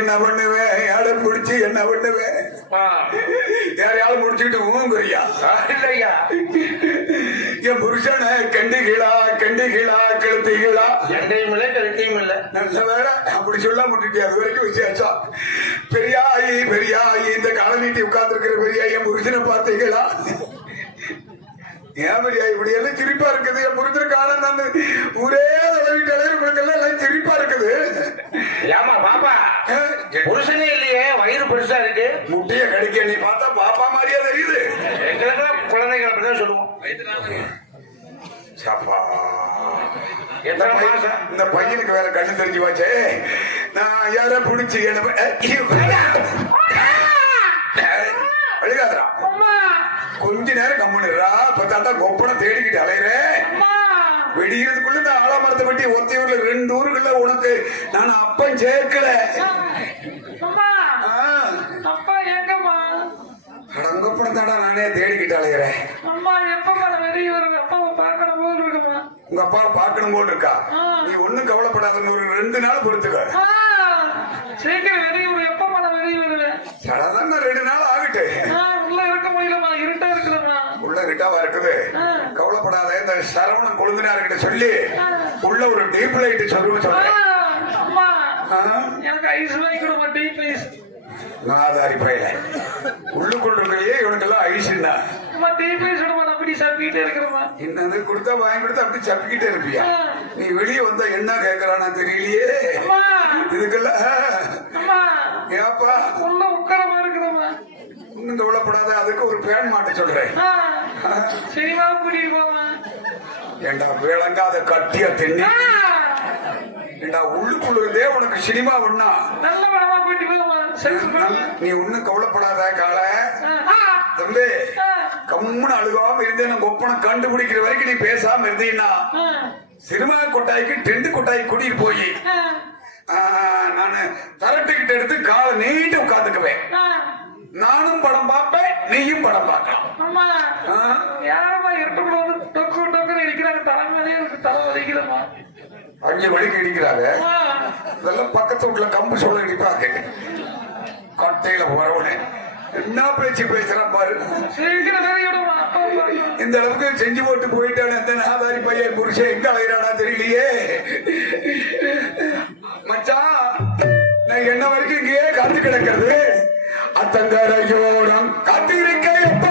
என்ன பண்ணுவேன் யாரும் பிடிச்சி என்ன பண்ணுவேன் யாரையாலும் முடிச்சுக்கிட்டு ஊங்குறியா இல்லையா என் புருஷன கண்டிகளா கெளுத்திகளா எண்டையும் இல்லை கழுத்தையும் இல்லை நல்ல வேலை அப்படி சொல்ல முட்டிட்டு அது வரைக்கும் விசேஷம் பெரியாயி இந்த கால நீட்டி உட்கார்ந்து இருக்கிற பெரியாயி என் புருஷனை பார்த்தீங்களா ஏன் பெரியா இப்படி எல்லாம் சிரிப்பா இருக்குது என் புரிஞ்ச காலம் நான் ஒரே தலைவர்களுக்கெல்லாம் சிரிப்பா இருக்குது ஏமா பாப்பா புருஷனே இல்லையே வயிறு பெருசா இருக்கு முட்டைய கடிக்க நீ பார்த்தா பாப்பா மாதிரியா தெரியுது எங்களுக்கு குழந்தைகள் அப்படிதான் சொல்லுவோம் எத்தனை மாசம் இந்த பையனுக்கு வேற கண்ணு தெரிஞ்சு வாச்சே நான் யார புடிச்சு அழுகாதரா கொஞ்ச நேரம் கம்முனுறா பத்தாண்டா கொப்பனை தேடிக்கிட்டு அலையிறேன் வெடிக்கிறதுக்குள்ள இந்த ஆலமரத்தை வெட்டி ஒத்தி ஊர்ல 2 ஊருக்குள்ள உனக்கு நான் அப்பன் சேர்க்கல அடங்கப்படத்தாடா நானே தேடிக்கிட்டு அலையிறேன் உங்க அப்பா பாக்கணும் போல் இருக்கா நீ ஒண்ணும் கவலைப்படாத ஒரு 2 நாள் பொறுத்துக்க சீக்கிரம் வெளியூர் எப்ப மழை வெளியூர்ல சடதான் 2 நாள் ஆகட்டு உள்ள இருக்க முடியலமா இருட்டா இருக்குதுமா உள்ள இருட்டாவா இருக்குது கவலைப்படாத இந்த சரவணன் கொழுந்தினார்கிட்ட சொல்லி உள்ள ஒரு டீப் லைட் சொல்றேன் எனக்கு ஐஸ் வாங்கி கொடுமா டீப் ஐஸ் நாதாரி பையல உள்ளுக்குள்ள இருக்கையே இவனுக்கெல்லாம் ஐஸ்னா டீப் ஐஸ் அப்படி சப்பிக்கிட்டே இருக்கிறமா என்னது கொடுத்தா வாங்கி கொடுத்தா அப்படி சப்பிக்கிட்டே இருப்பியா நீ வெளியே வந்தா என்ன கேட்கறானா தெரியலையே இதுக்கெல்லாம் ஏப்பா உள்ள உட்காரமா இருக்கிறமா ஒன்னும் கவலைப்படாத அதுக்கு ஒரு பேன் மாட்ட சொல்றேன் சினிமா கூட்டிட்டு போமா ஏண்டா விளங்காத கட்டிய தென்னி ஏண்டா உள்ளுக்குள்ளதே உனக்கு சினிமா ஒண்ணா நல்ல படமா கூட்டிட்டு போமா நீ ஒன்னும் கவலைப்படாத கால தம்பி கம்முன்னு அழுகாம இருந்தேன் ஒப்பனை கண்டுபிடிக்கிற வரைக்கும் நீ பேசாம இருந்தீங்கன்னா சினிமா கொட்டாய்க்கு டென்ட் கொட்டாய் கூட்டிட்டு போய் நானு தரட்டுக்கிட்ட எடுத்து காலை நீட்டு உட்காந்துக்குவேன் நானும் படம் பார்ப்பேன் நீயும் படம் பார்க்கலாம் யாரமா இருக்கக்கூடாது டொக்கு டொக்கு இருக்கிறாங்க தலைமையிலே தலை வலிக்கிறமா 5 மணிக்கு இடிக்கிறாங்க இதெல்லாம் பக்கத்து வீட்டுல கம்பு சொல்ல இடிப்பாங்க கொட்டையில போறவனே என்ன பேச்சு பேசுறான் பாரு இந்த அளவுக்கு செஞ்சு போட்டு போயிட்டான அந்த நாதாரி பையன் புருஷன் எங்க அலையிறானா தெரியலையே மச்சான் நான் என்ன வரைக்கும் இங்கேயே காத்து கிடக்கிறது அத்தங்கரையோரம் காத்திருக்க எப்ப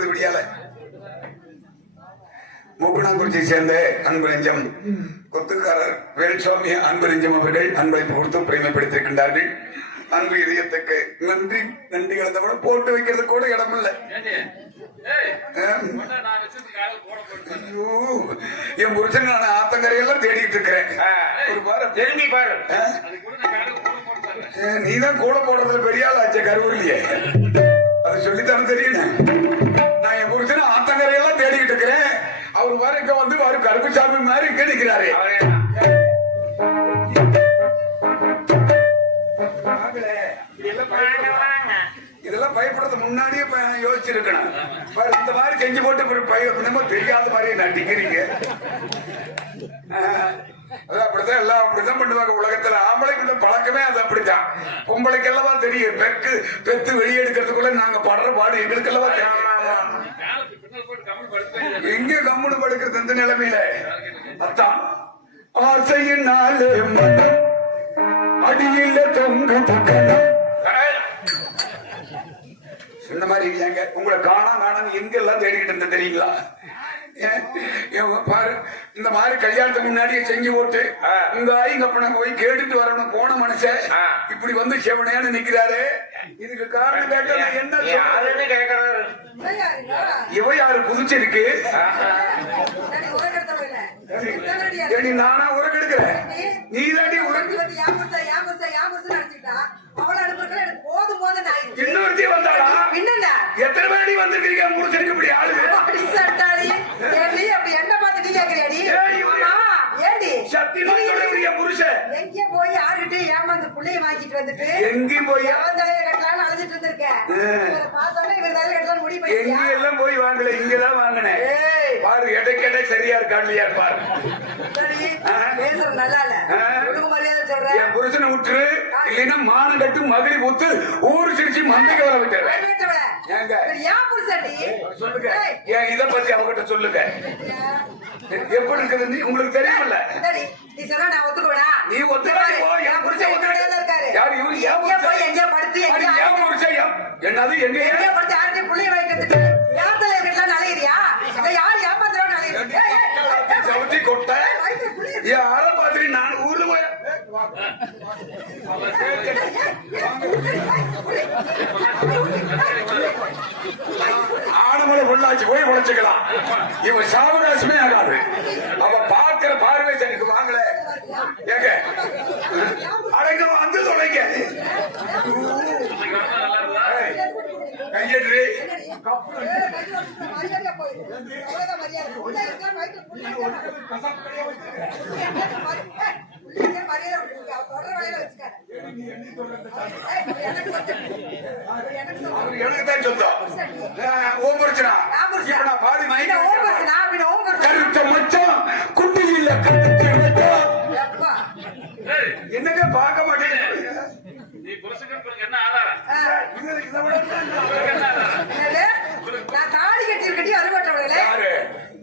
இருக்குது விடியால. மூக்கனாங்குறிச்சியை சேர்ந்த அன்பு நெஞ்சம் கொத்துக்காரர் வேல்சுவாமி அன்பு நெஞ்சம் அவர்கள் அன்பளிப்பு கொடுத்து பெருமைப்படுத்திருக்கின்றார்கள். அன்பு இதயத்துக்கு நன்றி. நன்றிகளை தவிர போட்டு வைக்கிறது கூட இடம் இல்லை. என் புருஷன் நான் ஆத்தங்கரையெல்லாம் தேடிட்டு இருக்கிறேன். ஒரு பாரு திரும்பி பாரு. நீதான் கூட போடுறதுல பெரிய ஆள் ஆச்சு கரூர்லயே. அதை சொல்லித்தானே தெரியணும். நான் என் புருஷன் ஆத்தங்கரையெல்லாம் தேடிக்கிட்டு இருக்கிறேன். அவர் பாரு இங்க வந்து பாரு கருப்புசாமி மாதிரி இங்க நிக்கிறாரு. இதெல்லாம் பயப்படுறது முன்னாடியே யோசிச்சிருக்கணும். இந்த மாதிரி செஞ்சு போட்டு தெரியாத மாதிரி நடிக்கிறீங்க. அதான் அப்படித்தான் எல்லாம் அப்படித்தான் பண்ணுவாங்க உலகத்துல. ஆம்பளைக்கு பழக்கமே அது அப்படித்தான். பொம்பளைக்கு எல்லாம் தெரியும். பெத்து வெளியே எடுக்கிறதுக்குள்ள நாங்க படுற பாடு எங்களுக்கு எல்லாம் தெரியும். எங்க கம்முனு படுக்கிறது இந்த நிலைமையில? அதான் ஆசையினாலே மனம் அடியில தொங்க தக்கணும். இந்த மாதிரி இல்லைங்க. உங்களை காணான்னு எங்க எல்லாம் தேடிக்கிட்டு இருந்த தெரியுங்களா? பாரு இந்த மாதிரி கல்யாணத்துக்கு முன்னாடியே செஞ்சு போட்டு உங்க ஆயிங்க அப்ப நாங்க போய் கேட்டுட்டு வரணும் போன மனுஷன் இப்படி வந்து செவனையான்னு நிக்கிறாரு. இதுக்கு காரணம் கேட்டா என்ன கேக்குறாரு? இவ யாரு புதுச்சிருக்கு? நானா உரக்கு எடுக்கிறேன். நீ தாண்டி இன்னொருத்தி வந்தாளா? எத்தனை பேரடி வந்திருக்கீங்க? முடிச்சிருக்கு இப்படி ஆளு என்ன பார்த்துட்டு கேக்குறியாடி? புருஷன் எங்கே போய் யாருகிட்ட ஏமாந்து புள்ளைய வாங்கிட்டு வந்துட்டு எங்கேயும் போய் அவன் தலையை கட்டலான்னு அழைச்சிட்டு இருந்திருக்கேன். பார்த்தோன்னே இவர் தலையை கட்டலான்னு முடிவு பண்ணி எங்க எல்லாம் போய் வாங்கல, இங்கதான் வாங்கினேன். பாரு எடைக்கடை சரியா இருக்கான்லையா பாரு. பேசுறது நல்லா இல்ல. ஒழுங்கு மரியாதை சொல்றேன். என் புருஷனை விட்டுரு, இல்லைன்னா மானம் கட்டு மகிழி ஊத்து ஊரு சிரிச்சு மந்தைக்கு வர விட்டுறேன். ஏன் புருஷன்டி சொல்லுங்க. ஏன் இதை பத்தி அவகிட்ட சொல்லுங்க. எப்படி இருக்குது உங்களுக்கு தெரியுமில்ல? நீ சொன்னா நான் ஒத்துக்கூடா? நீ ஒத்துக்காது. என் புருஷன் இருக்காரு. யாரு இவரு? போய் எங்கேயோ படுத்து என்னது எங்க படுத்து யார்கிட்ட புள்ளைய வாங்கிட்டு யார் தலையை கட்டலான்னு அலையிறியா? யார் ஏமாத்துறோன்னு அலையிறியா? சவுத்தி கொட்ட யார பாத்திரி நான் ஊர்ல போய் ஆனமலை பொள்ளாச்சி போய் உழைச்சுக்கலாம். இவன் சாவகாசமே ஆகாது. அவ பார்க்கிற பார்வை எனக்கு வாங்கல. ஏங்க அடங்க வந்து தொலைங்க கையெடு. எனக்குதான் சொந்தம். ஓம் பிரச்சனா பாதி கருத்த மச்சம் குட்டி இல்ல என்னங்க பார்க்க மாட்டேன்.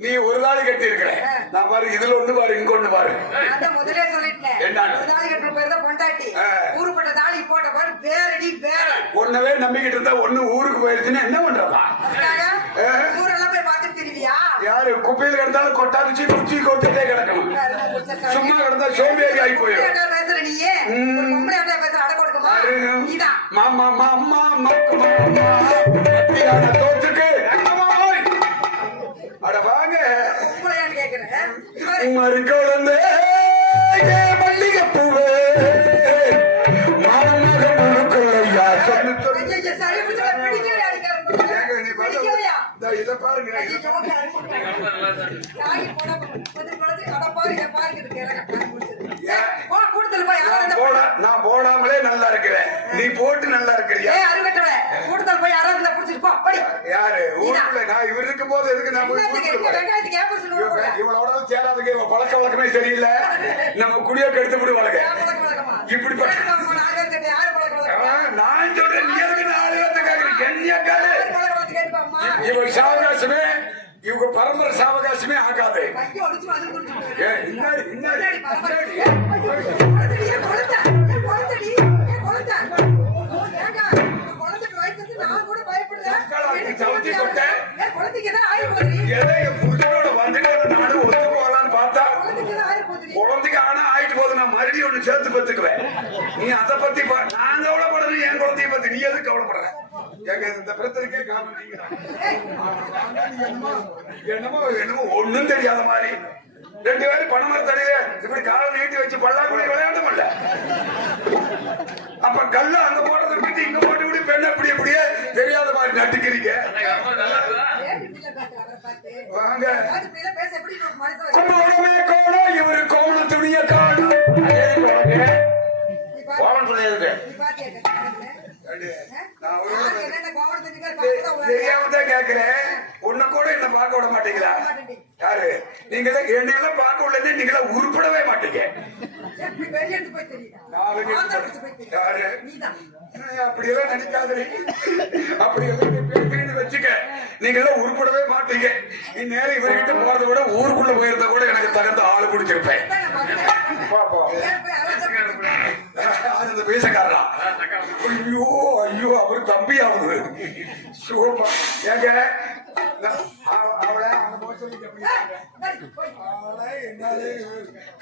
நீ ஒரு தாலி கட்டி இருக்கிற. நான் பாரு இதுல ஒண்ணு பாரு இங்க ஒண்ணு பாரு. முதலே சொல்லிட்டேன். தாலி கட்டுற பேர் தான் பொண்டாட்டி. ஊருப்பட்ட தாலி போட்ட பாரு பேரடி பேர. ஒன்னவே நம்பிக்கிட்டு இருந்தா ஒண்ணு ஊருக்கு போயிருச்சுன்னா என்ன பண்றதா? ஊரெல்லாம் போய் பார்த்துட்டு தெரியுவியா? யாரு குப்பையில் கிடந்தாலும் கொட்டாச்சு குச்சி கொட்டுட்டே கிடக்கணும். சும்மா கிடந்தா சோம்பேறி ஆகி போயிடும். பேசுற நீயே பேசுற அட கொடுக்குமா? நீதான் மாமா மாமா தோற்றுக்கு அட வாங்க கேக்குறேன். மறு குழந்தை மல்லிகை பூவே மாமனாக முழுக்கொள்ளையா சொல்லு இதை பாருங்க. நான் போடாமலே நல்லா இருக்கிறேன். நீ போட்டு நல்லா இருக்கிறியா? கூட்டத்தில் போய் யாராவது பிடிச்சிருப்போம். அப்படி யாரு ஊருக்குள்ள நான் இவர் இருக்கும் போது எதுக்கு நான் இவளோட சேராதுக்கு பழக்க வழக்கமே சரியில்லை. நம்ம குடிய கெடுத்து விடுவாங்க. இப்படி நான் சொல்றேன். நீ எதுக்கு 4 என்னையாக்காரு இவங்க சாவகாசமே இவங்க பரம்பரை சாவகாசமே ஆகாது. சேர்த்து பத்துக்குவேன். நீ அதை பத்தி நான் கவலைப்படுறேன், என் குழந்தைய பத்தி நீ எதுக்கு கவலைப்படுற? எங்க இந்த பிரச்சனைக்கே காரணம் நீங்க. என்னமோ என்னமோ ஒண்ணும் தெரியாத மாதிரி 2 பேரும் பணமரத்தடியில இப்படி காலை நீட்டி வச்சு பல்லாக்குடி விளையாட முடியல. அப்ப கல்ல அங்க போடுறத பத்தி இங்க போட்டு விட பெண்ண இப்படி இப்படியே தெரியாத மாதிரி நட்டுக்கிறீங்க. வாங்க கும்பகோணமே கோலம், இவரு கோலம் துணிய காலம். கோவம் சொல்லியிருக்கு. தெரியாமதான் கேக்குறேன். உன்னை கூட என்ன பார்க்க விட மாட்டீங்களா? யாரு நீங்க? என்னெல்லாம் பார்க்க விடல, நீங்களா உருப்படவே மாட்டீங்க. யாரு அப்படியெல்லாம் நினைக்காத, அப்படியெல்லாம் பேசுறீன்னு வச்சுக்க, நீங்களாம் உருப்படவே மாட்டீங்க. இந்நேரம் இவர்கிட்ட போறதை விட ஊருக்குள்ள போயிருந்தா கூட எனக்கு தகுந்த ஆளு பிடிச்சிருப்பேன். பேசக்காரா? ஐயோ ஐயோ, அவரு தம்பி ஆகுது. ஏங்க அவளை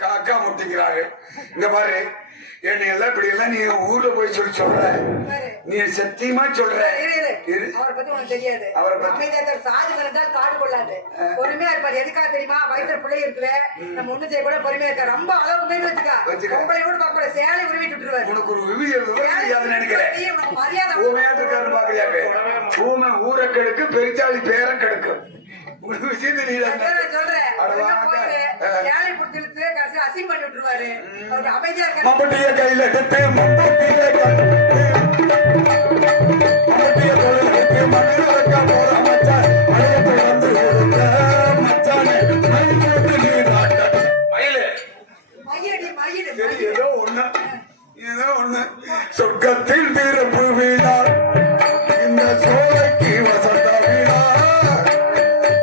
காக்கா முட்டிக்கிறாங்க. இங்க பாரு, என்னை எல்லாம் இப்படி எல்லாம் நீ ஊர்ல போய் சொல்ற, நீ சத்தியமா சொல்ற. அவரை பத்தி உனக்கு தெரியாது. அவரை பத்தி சாதி கலந்தால் காடு கொள்ளாது. பொறுமையா இருப்பாரு. எதுக்காக தெரியுமா? வயிற்று பிள்ளை இருக்குற நம்ம ஒண்ணு செய்ய கூட பொறுமையா இருக்க. ரொம்ப அளவு மீன் வச்சுக்கா உங்களை கூட பாக்க சேலை உருவிட்டு விட்டுருவாரு. உனக்கு ஒரு விவியாதுன்னு நினைக்கிறேன். மரியாதை பாக்குறியாங்க. ஊமை ஊரை கெடுக்கு, பெருச்சாளி பேரை கெடுக்கும். விஷயம் தெரியல. சேலை பிடிச்சிருச்சு கடைசி அசிம் பண்ணி விட்டுருவாரு. அவருக்கு அமைதியா இருக்க. மம்பட்டிய கையில எடுத்து மம்பட்டிய சொர்க்கத்தில் தீரப்பு வீணா, இந்த சோலைக்கு வசந்த வீணா,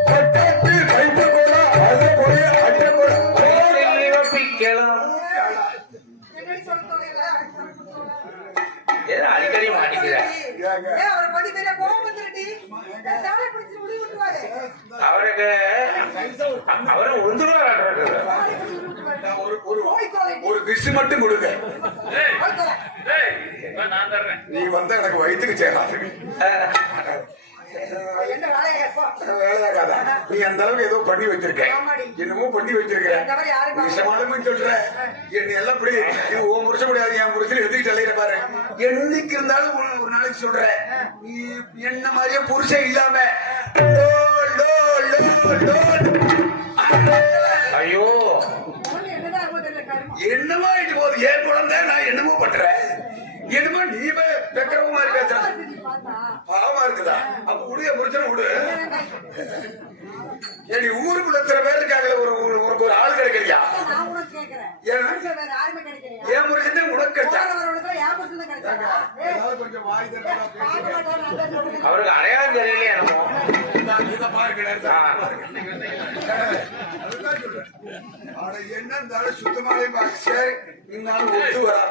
பட்டத்தில் கைப்பு கூட அது போய் அடிய கூட அடிக்கடி மாட்டிக்கிற. அவரை பத்தி தெரிய கோபம் வந்துருட்டி. சேலை பிடிச்சி உருவி விட்டுருவாரு. அவருக்கு அவரு உந்துருவாரு. ஒரு டிஷ் மட்டும் கொடுங்க. நீ வந்தா எனக்கு வயிற்றுக்கு சேராது. வேலையாகாத. நீ அந்த அளவுக்கு ஏதோ பண்ணி வச்சிருக்க, என்னமோ பண்ணி வச்சிருக்க. விஷமாலுமே சொல்ற. என்ன எல்லாம் இப்படி உன் புருஷன் முடியாது, என் புருஷன் எடுத்துக்கிட்டு அலையிற பாரு. என்னைக்கு இருந்தாலும் ஒரு நாளைக்கு சொல்ற, நீ என்ன மாதிரியே புருஷன் இல்லாம ஐயோ என்னமோ ஆயிட்டு போகுது. ஏன் குழந்தை நான் என்னமோ பண்றேன். என்னமோ நீ பெக்கரவ மாதிரி பேச பாவமா இருக்குதா? அப்ப உடைய புரிச்சன விடு. ஏடி ஊருக்குள்ள எத்தனை பேர் இருக்காங்களே, ஒரு ஆள் கிடைக்கலையா? ஏன் முருகன் உனக்கு கிடைச்சா? கொஞ்சம் வாய் அவருக்கு அடையாளம் தெரியலையே என்னமோ. என்ன இருந்தாலும் சுத்தமாவே சரி, இருந்தாலும் ஒத்து வரா.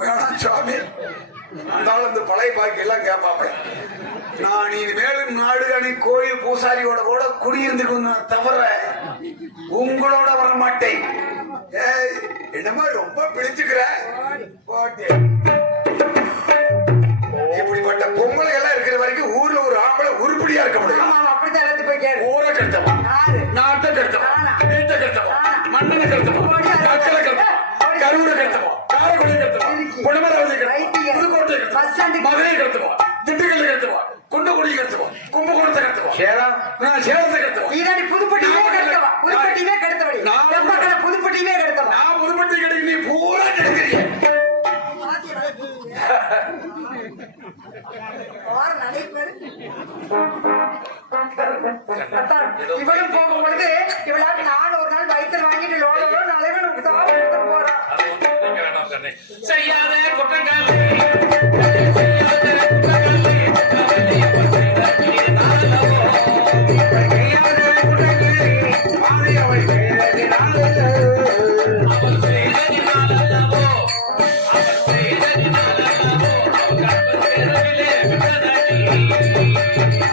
வேணாம் சாமி, இருந்தாலும் அந்த பழைய பாக்கி எல்லாம் கேட்பாப்ப. நான் இனிமேலும் நாடு அணி கோயில் பூசாரியோட கூட குடியிருந்துக்கணும் தவிர உங்களோட வர மாட்டேன். என்னமா ரொம்ப பிடிச்சுக்கிற போட்டு. இப்படிப்பட்ட பொங்கலை எல்லாம் இருக்கிற வரைக்கும் ஊர்ல ஒரு ஆம்பளை உருப்படியா இருக்க முடியும். ஊரை கெடுத்தவன், நாட்டை கெடுத்தவன், வீட்டை கெடுத்தவன், மண்ணனை கெடுத்தவன், மக்களை கெடுத்தவன், கருவூரை கெடுத்தவன், காரைக்குடியை கெடுத்தவன், குடமராவதி கெடுத்தவன், புதுக்கோட்டை கெடுத்தவன், மதுரையை கெடுத்தவன், திண்டுக்கல்லை கெடுத்தவன், குண்டக்குடியை கெடுத்தவன், கும்பகோணத்தை கெடுத்தவன், சேலத்தை கெடுத்தவன், புதுப்பட்டியுமே கெடுத்தவன், புதுப்பட்டியுமே கெடுத்தவன், புதுப்பட்டியுமே கெடுத்தவன். நான் புதுப்பட்டி கிடைக்கு, நீ பூரா கெடுக்கிறீங்க. இவளும் போகும்பொழுது இவளாக்கு நான் ஒரு நாள் வயிற்று வாங்கிட்டு லோட நாளைக்கு நமக்கு தான் போறான். செய்யாத குற்றங்கள்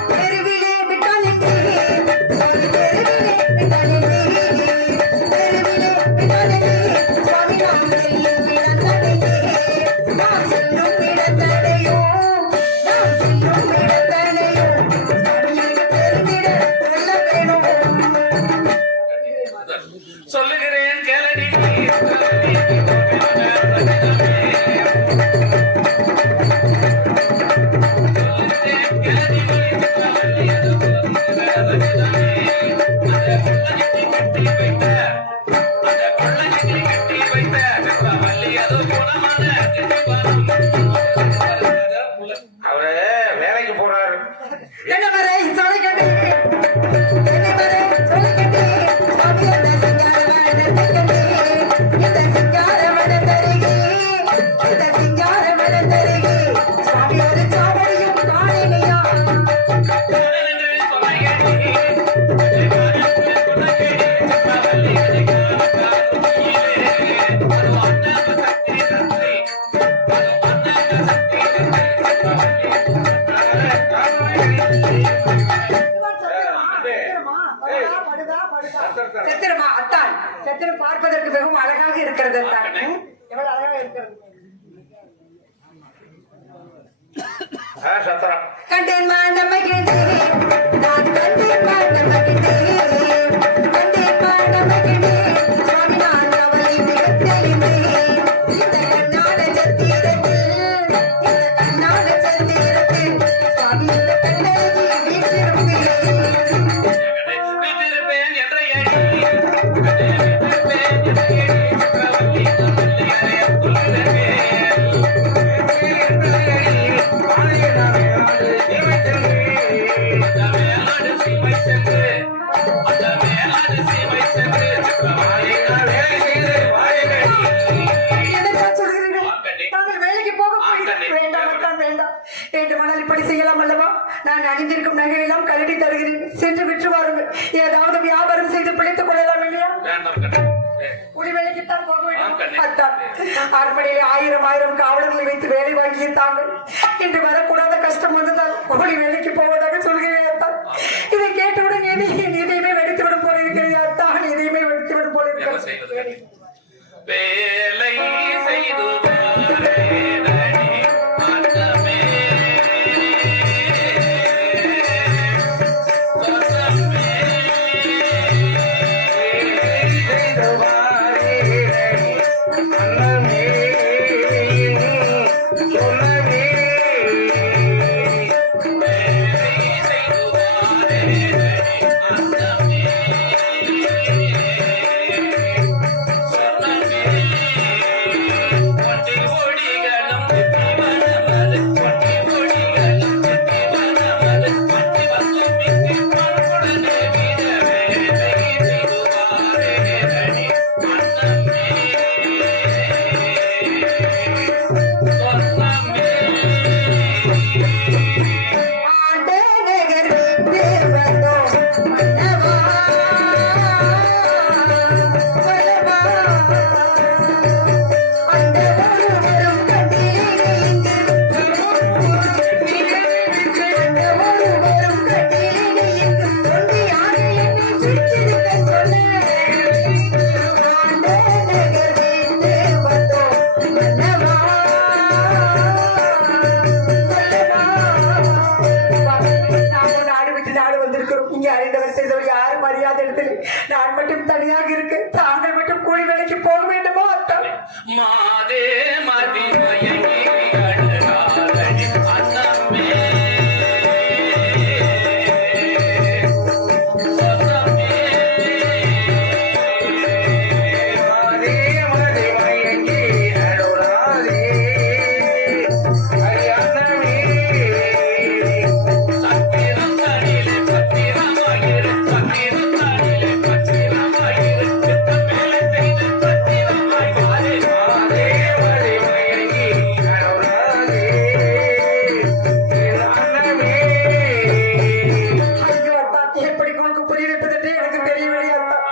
தெருவிலே விட்டால் தெருவிலே விட்டால் அவரு வேலைக்கு போறாரு. என்ன மறை சொல்ல கேட்டே என்ன மறை சொல்ல கேட்டே சுவாமி அந்த சிங்காரவன தருகே இந்த சிங்காரவன தருகே சுவாமி ஒரு சாவடியும் காணினையா சத்திரமா அத்தான் சத்திரம் பார்ப்பதற்கு மிகவும் அழகாக இருக்கிறது அத்தான் எவ்வளவு அழகாக இருக்கிறது சத்திரம். கண்டேன் மாண்டமகிழ்ந்தே நான் கண்டேன் மாண்டமகிழ்ந்தே கண்டேன் மாண்டமகிழ்ந்தே சுவாமி நான் கவலை மிகத் தெளிந்தேன் இந்த கண்ணான சத்திரத்தில் சுவாமி இந்த கண்ணழகியை வீற்றிருப்பேன் என்னதான் சொல்கிறீர்கள்? தாங்கள் வேலைக்கு போக போகிறீர்கள். வேண்டாம் அத்தான், வேண்டாம். வேண்டுமானால் இப்படி செய்யலாம் அல்லவா? நான் அணிந்திருக்கும் நகையெல்லாம் கழட்டி தருகிறேன். சென்று விற்று வாருங்கள். ஏதாவது வியாபாரம் செய்து பிழைத்துக் கொள்ளலாம் இல்லையா? கூலி வேலைக்குத்தான் போக வேண்டும். அத்தான், அரண்மனையிலே 1000 காவலர்களை வைத்து வேலை வாங்கிய தாங்கள் இன்று வரக்கூடாத கஷ்டம் வந்துதான் கூலி வேலைக்கு போவதாக சொல்கிறேன் அத்தான். இதை கேட்டவுடன் எதையுமே வெடித்துவிடும் போல இருக்கிறது அத்தான். எதையுமே வெடித்துவிடும் போல இருக்கிறது. வேலை செய்து நான் மட்டும் தனியாக இருக்க தாங்கள் மட்டும் கூலி வேலைக்கு போக வேண்டுமோ அத்தான்? மாதே மதி மயங்கி அழகாதடி அன்னமே சொன்னமே மாதே மதி மயங்கி அழகாதே அயனமே சத்திரம் தனிலே பத்திரமாகிரு சத்திரம் தனிலே பத்திரமாகிரு மேலே செய்து பத்திரமாய் மாதே மாதே மதி மயங்கி அழகாதே அன்னமே ஐயோ அத்தான், எப்படி உனக்கு புரிய வைப்பதென்று எனக்கு தெரியவில்லை அத்தான்.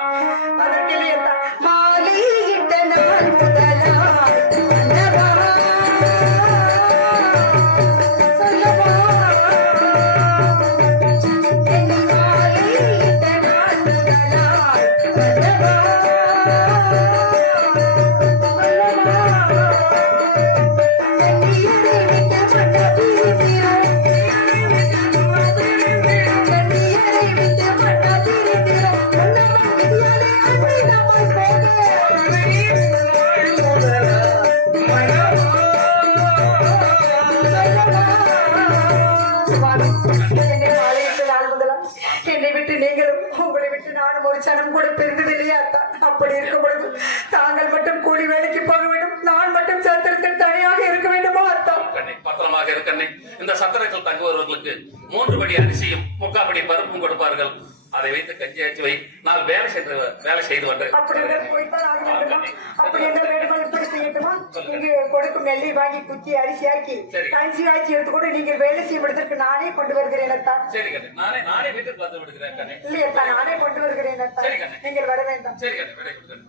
அதற்கில்லை அத்தான். மாலையிட்ட நாள் முதலாய் அல்லவா சொல்லவா என்னை மாலையிட்ட நாள் முதலாய் அல்லவா என்னை விட்டு நீங்கள் வேண்டும். உங்களை விட்டு நானும் ஒரு சனம் கூட பிரிந்தது இல்லையா அத்தா? அப்படி இருக்கும் பொழுது தாங்கள் மட்டும் கூலி வேலைக்கு போக வேண்டும், நான் மட்டும் சத்திரத்தில் தனியாக இருக்க வேண்டுமா அத்தா? கண்ணே, பத்திரமாக இருக்கண்ணே. இந்த சத்திரத்தில் தங்குவவர்களுக்கு 3 படி அரிசியும் 3/4 படி பருப்பும் கொடுப்பார்கள். அதை வைத்து கஞ்சியாச்சு வை. நான் வேலை செய்து வந்தேன். அப்படி என்றால் போய்த்தான் ஆக வேண்டுமா? அப்படி என்றால் வேண்டுமா? இப்படி செய்யட்டுமா? இங்கு கொடுக்கும் நெல்லை வாங்கி குச்சி அரிசியாக்கி சரி. கஞ்சி ஆக்கி எடுத்துக்கொண்டு நீங்கள் வேலை செய்வதற்கு நானே கொண்டு வருகிறேன் அத்தா. சரி கண்ணே, நானே வீட்டுக்கு வந்து விடுகிறேன் கண்ணே. இல்லையத்தா, நானே கொண்டு வருகிறேன் அத்தா. சரி கண்ணே. நீங்கள் வர வேண்டாம். சரி கண்ணே, விடை கொடுக்கண்ணே.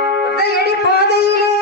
ஒத்தையடி பாதையிலே